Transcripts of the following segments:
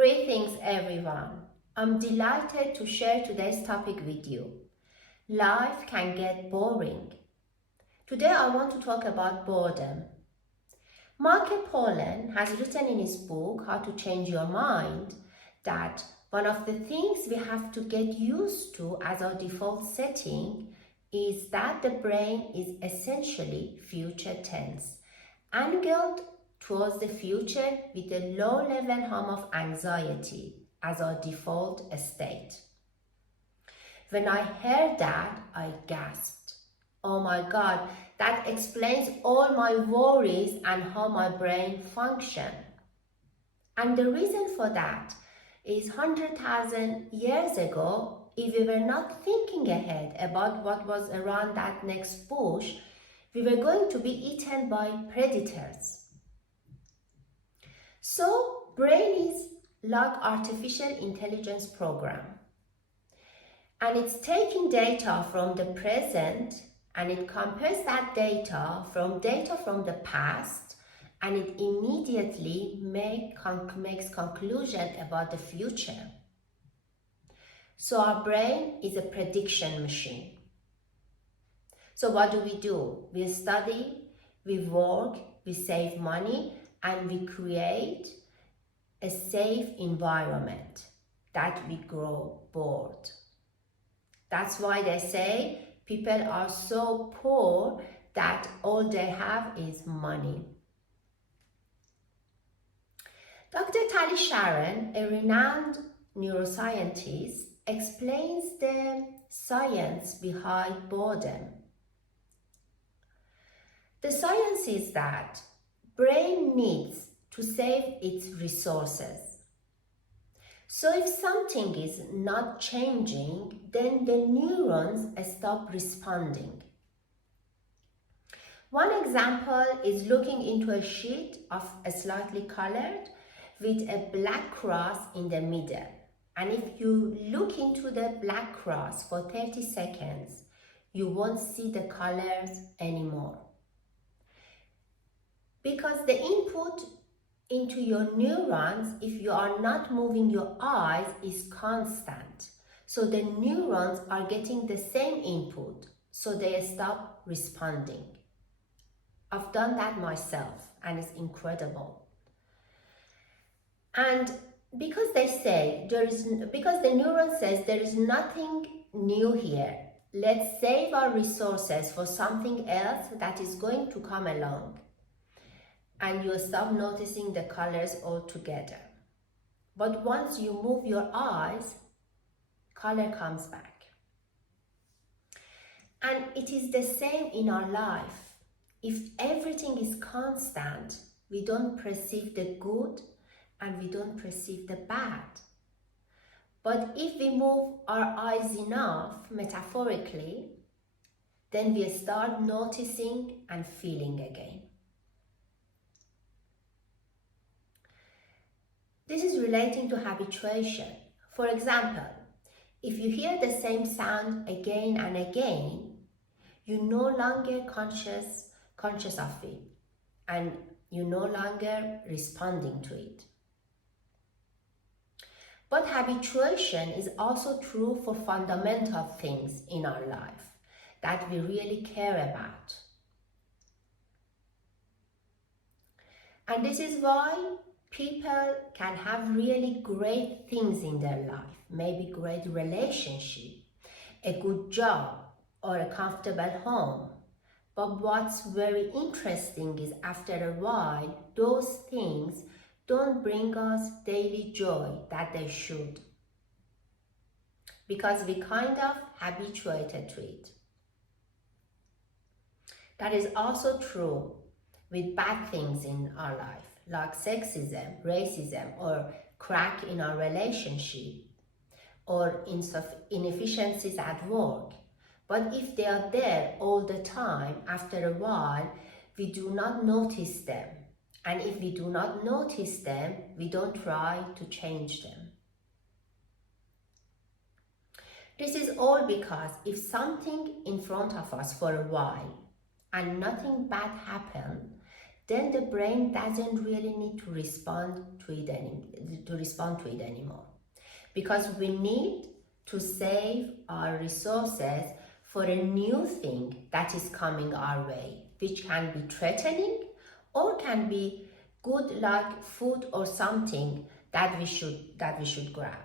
Greetings everyone. I'm delighted to share today's topic with you. Life can get boring. Today I want to talk about boredom. Michael Pollan has written in his book, How to Change Your Mind, that one of the things we have to get used to as our default setting is that the brain is essentially future tense, angled towards the future with a low level hum of anxiety as our default state. When I heard that, I gasped. Oh my God, that explains all my worries and how my brain functions. And the reason for that is 100,000 years ago, if we were not thinking ahead about what was around that next bush, we were going to be eaten by predators. So, brain is like artificial intelligence program. And it's taking data from the present and it compares that data from the past and it immediately makes conclusion about the future. So our brain is a prediction machine. So what do? We study, we work, we save money, and we create a safe environment that we grow bored. That's why they say people are so poor that all they have is money. Dr. Tali Sharon, a renowned neuroscientist, explains the science behind boredom. The science is that brain needs to save its resources. So if something is not changing, then the neurons stop responding. One example is looking into a sheet of a slightly colored with a black cross in the middle. And if you look into the black cross for 30 seconds, you won't see the colors anymore. Because the input into your neurons, if you are not moving your eyes, is constant. So the neurons are getting the same input, so they stop responding. I've done that myself and it's incredible. And because the neuron says there is nothing new here, let's save our resources for something else that is going to come along. And you stop noticing the colors altogether. But once you move your eyes, color comes back. And it is the same in our life. If everything is constant, we don't perceive the good and we don't perceive the bad. But if we move our eyes enough, metaphorically, then we start noticing and feeling again. This is relating to habituation. For example, if you hear the same sound again and again, you're no longer conscious of it and you're no longer responding to it. But habituation is also true for fundamental things in our life that we really care about. And this is why people can have really great things in their life, maybe great relationship, a good job, or a comfortable home. But what's very interesting is after a while, those things don't bring us daily joy that they should, because we kind of habituated to it. That is also true with bad things in our life, like sexism, racism, or crack in our relationship, or inefficiencies at work. But if they are there all the time, after a while, we do not notice them. And if we do not notice them, we don't try to change them. This is all because if something in front of us for a while and nothing bad happened, then the brain doesn't really need to respond to it anymore. Because we need to save our resources for a new thing that is coming our way, which can be threatening or can be good, like food or something that we should grab.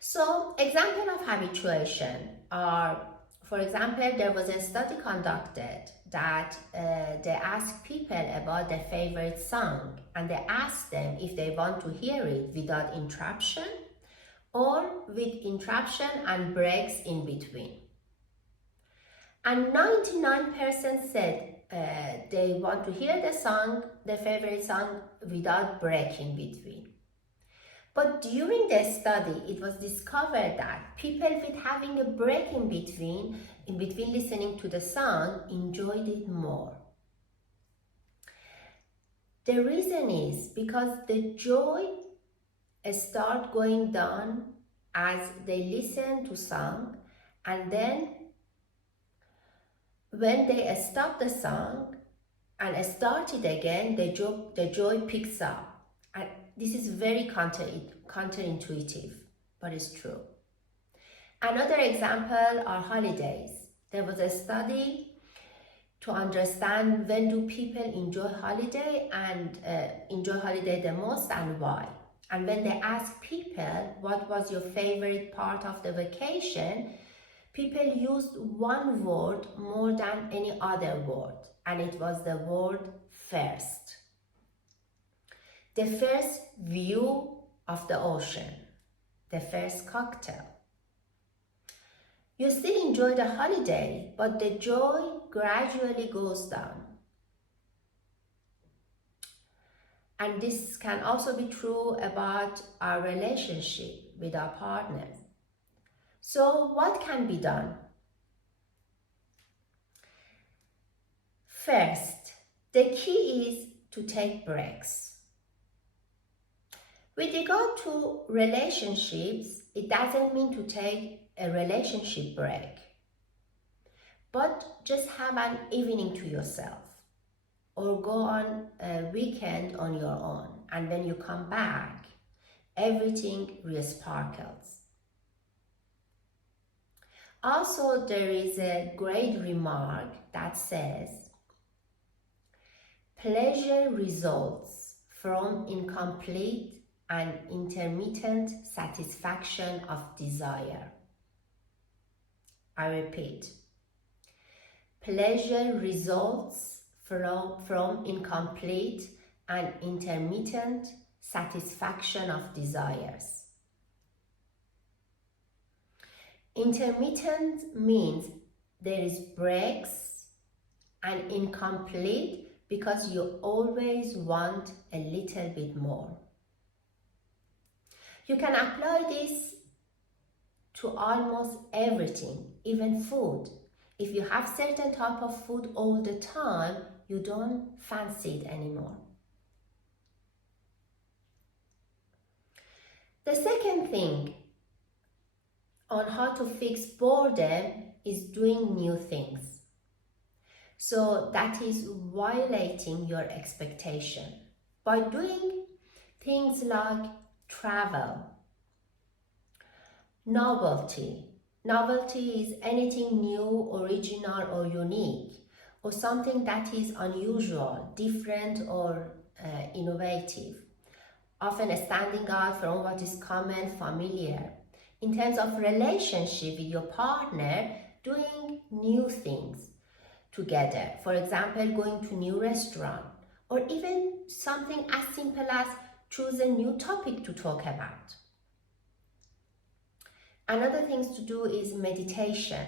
So example of habituation are, for example, there was a study conducted that they asked people about their favorite song, and they asked them if they want to hear it without interruption or with interruption and breaks in between. And 99% said they want to hear the song, their favorite song, without break in between. But during the study, it was discovered that people with having a break in between listening to the song, enjoyed it more. The reason is because the joy start going down as they listen to song, and then when they stop the song and start it again, the joy picks up. And this is very counterintuitive, but it's true. Another example are holidays. There was a study to understand when do people enjoy holiday the most and why. And when they asked people what was your favorite part of the vacation, people used one word more than any other word, and it was the word first. The first view of the ocean, the first cocktail. You still enjoy the holiday, but the joy gradually goes down. And this can also be true about our relationship with our partner. So what can be done? First, the key is to take breaks. With regard to relationships, it doesn't mean to take a relationship break, but just have an evening to yourself or go on a weekend on your own, and when you come back, everything re-sparkles. Also, there is a great remark that says, pleasure results from incomplete and intermittent satisfaction of desire. I repeat, pleasure results from incomplete and intermittent satisfaction of desires. Intermittent means there is breaks, and incomplete because you always want a little bit more. You can apply this to almost everything, even food. If you have certain type of food all the time, you don't fancy it anymore. The second thing on how to fix boredom is doing new things. So that is violating your expectation. By doing things like travel, novelty. Novelty is anything new, original, or unique, or something that is unusual, different, or innovative, often standing out from what is common, familiar. In terms of relationship with your partner, doing new things together. For example, going to a new restaurant, or even something as simple as choose a new topic to talk about. Another thing to do is meditation.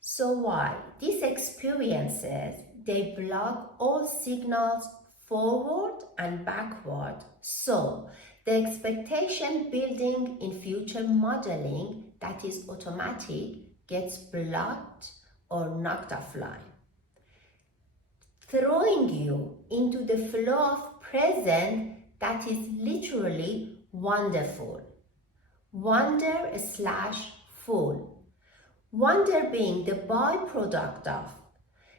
So why? These experiences, they block all signals forward and backward. So the expectation building in future modeling that is automatic gets blocked or knocked offline, throwing you into the flow of present that is literally wonderful. Wonder/full. Wonder being the byproduct of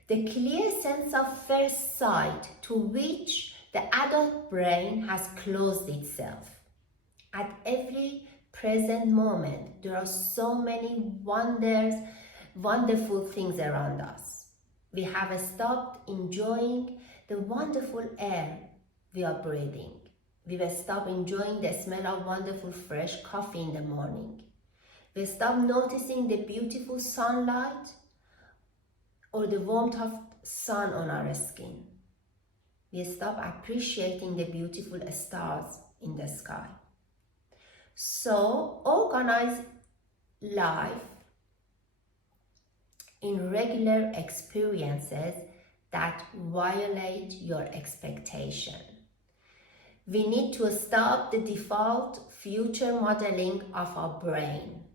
The clear sense of first sight to which the adult brain has closed itself. At every present moment, there are so many wonderful things around us. We have stopped enjoying the wonderful air we are breathing. We will stop enjoying the smell of wonderful fresh coffee in the morning. We stop noticing the beautiful sunlight or the warmth of sun on our skin. We stop appreciating the beautiful stars in the sky. So organize life in regular experiences that violate your expectation. We need to stop the default future modeling of our brain.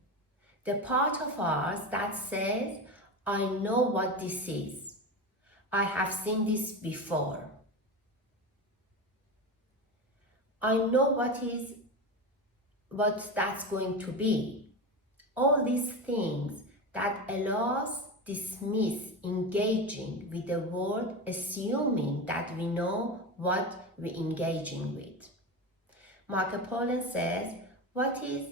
The part of us that says, I know what this is. I have seen this before. I know what that's going to be. All these things that allow us dismiss engaging with the world, assuming that we know what we're engaging with. Marco Polo says, what is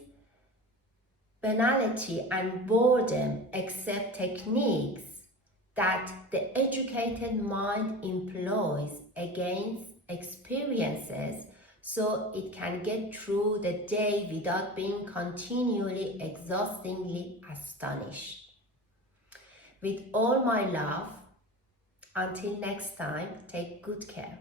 banality and boredom except techniques that the educated mind employs against experiences so it can get through the day without being continually exhaustingly astonished. With all my love, until next time, take good care.